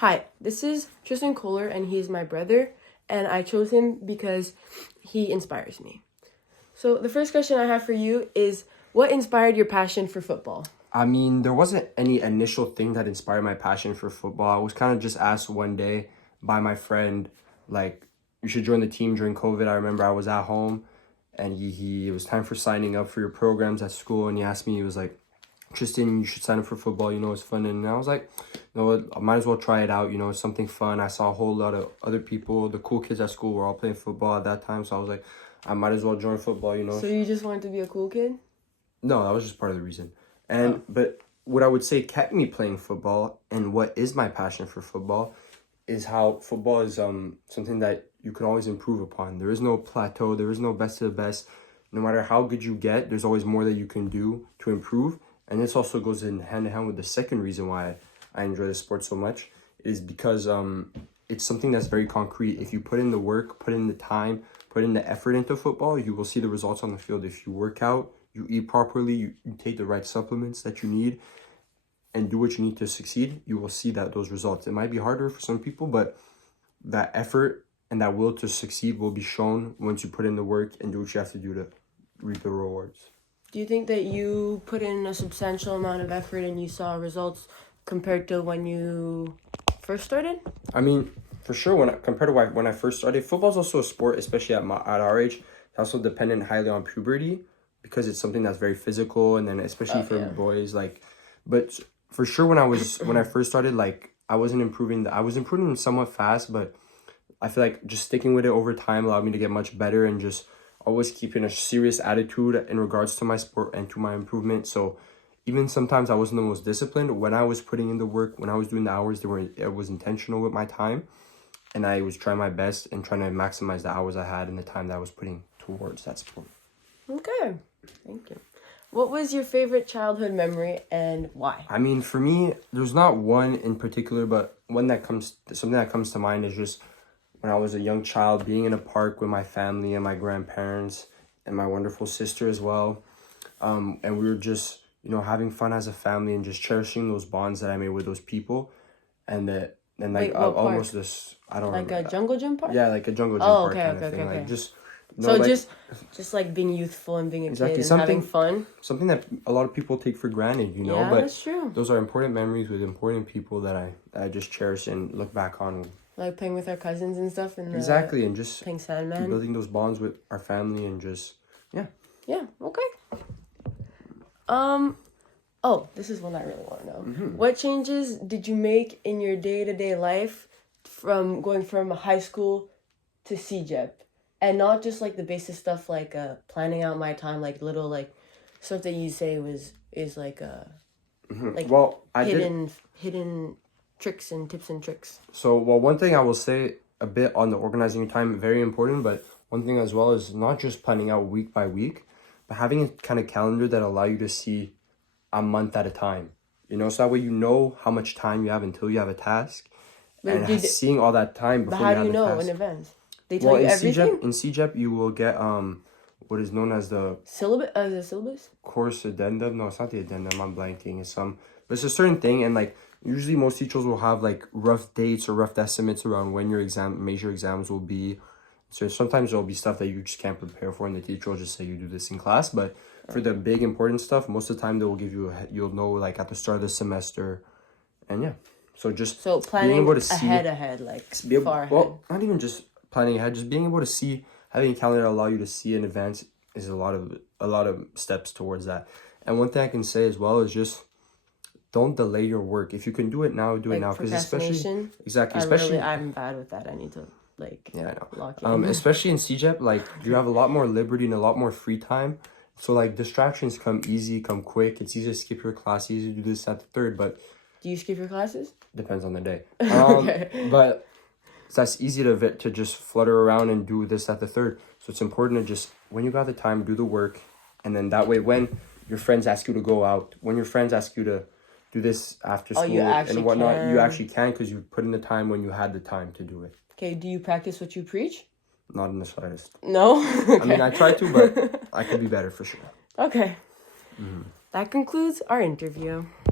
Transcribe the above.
Hi, this is Tristan Kohler, and he is my brother, and I chose him because he inspires me. So the first question I have for you is, what inspired your passion for football? I mean, there wasn't any initial thing that inspired my passion for football. I was kind of just asked one day by my friend, like, you should join the team during COVID. I remember I was at home and it was time for signing up for your programs at school. And he asked me, he was like, Tristan, you should sign up for football. You know, it's fun. And I was like, you know what, I might as well try it out. You know, it's something fun. I saw a whole lot of other people. The cool kids at school were all playing football at that time. So I was like, I might as well join football, you know. So you just wanted to be a cool kid? No, that was just part of the reason. But what I would say kept me playing football and what is my passion for football is how football is something that you can always improve upon. There is no plateau. There is no best of the best. No matter how good you get, there's always more that you can do to improve. And this also goes in hand with the second reason why I enjoy the sport so much is because it's something that's very concrete. If you put in the work, put in the time, put in the effort into football, you will see the results on the field. If you work out, you eat properly, you take the right supplements that you need, and do what you need to succeed, you will see those results. It might be harder for some people, but that effort and that will to succeed will be shown once you put in the work and do what you have to do to reap the rewards. Do you think that you put in a substantial amount of effort and you saw results compared to when you first started? I mean, for sure, compared to when I first started, football's also a sport, especially at our age. It's also dependent highly on puberty because it's something that's very physical, and then especially for boys, like. But for sure, when I first started, like I wasn't improving. I was improving somewhat fast, but I feel like just sticking with it over time allowed me to get much better and just always keeping a serious attitude in regards to my sport and to my improvement. So even sometimes I wasn't the most disciplined. When I was putting in the work, when I was doing the hours, it was intentional with my time. And I was trying my best and trying to maximize the hours I had and the time that I was putting towards that sport. Okay, thank you. What was your favorite childhood memory and why? I mean, for me, there's not one in particular, but something that comes to mind is just when I was a young child, being in a park with my family and my grandparents and my wonderful sister as well. And we were just, having fun as a family and just cherishing those bonds that I made with those people. And like, Wait, what almost park? this, I don't like remember. a jungle gym park? Yeah, like a jungle gym Oh, park okay, kind okay, of thing. okay, Like okay. just, So like, just like being youthful and being a Exactly, kid and having fun. something that a lot of people take for granted, Yeah, but that's true. those are important memories with important people that I just cherish and look back on. Like playing with our cousins and stuff, and Exactly, and just playing Sandman. building those bonds with our family and just, yeah. Yeah, okay. Oh, this is one I really want to know. Mm-hmm. What changes did you make in your day-to-day life from going from high school to CJEP? And not just like the basic stuff like planning out my time, like little like stuff that you say is like like Well, hidden tricks and tips and tricks. So, one thing I will say a bit on the organizing your time, very important, but one thing as well is not just planning out week by week, but having a kind of calendar that allow you to see a month at a time. So that way you know how much time you have until you have a task, and seeing all that time before But how you do have you the know task. in advance? They tell you everything? In CJEP, you will get what is known as the Syllabus? The syllabus? course addendum. No, it's not the addendum. I'm blanking. But it's a certain thing, and like usually most teachers will have like rough dates or rough estimates around when your major exams will be. So sometimes there'll be stuff that you just can't prepare for, and the teacher will just say you do this in class. But for the big important stuff, most of the time they will give you you'll know like at the start of the semester, and yeah. So planning being able to ahead, like far ahead. Well, not even just planning ahead, just being able to see, having a calendar allow you to see in advance is a lot of steps towards that. And one thing I can say as well is just don't delay your work. If you can do it now, do it now. Because especially I'm bad with that. I need to I know. lock in. Especially in CJEP, like you have a lot more liberty and a lot more free time. So like distractions come easy, come quick. It's easy to skip your class, easy to do this at the third, but do you skip your classes? Depends on the day. Okay. But that's easy to just flutter around and do this at the third. So it's important to just, when you got the time, do the work. And then that way, when your friends ask you to go out, when your friends ask you to do this after school and whatnot, you actually can because you put in the time when you had the time to do it. Okay, do you practice what you preach? Not in the slightest. No? Okay. I mean, I try to, but I could be better for sure. Okay. That concludes our interview.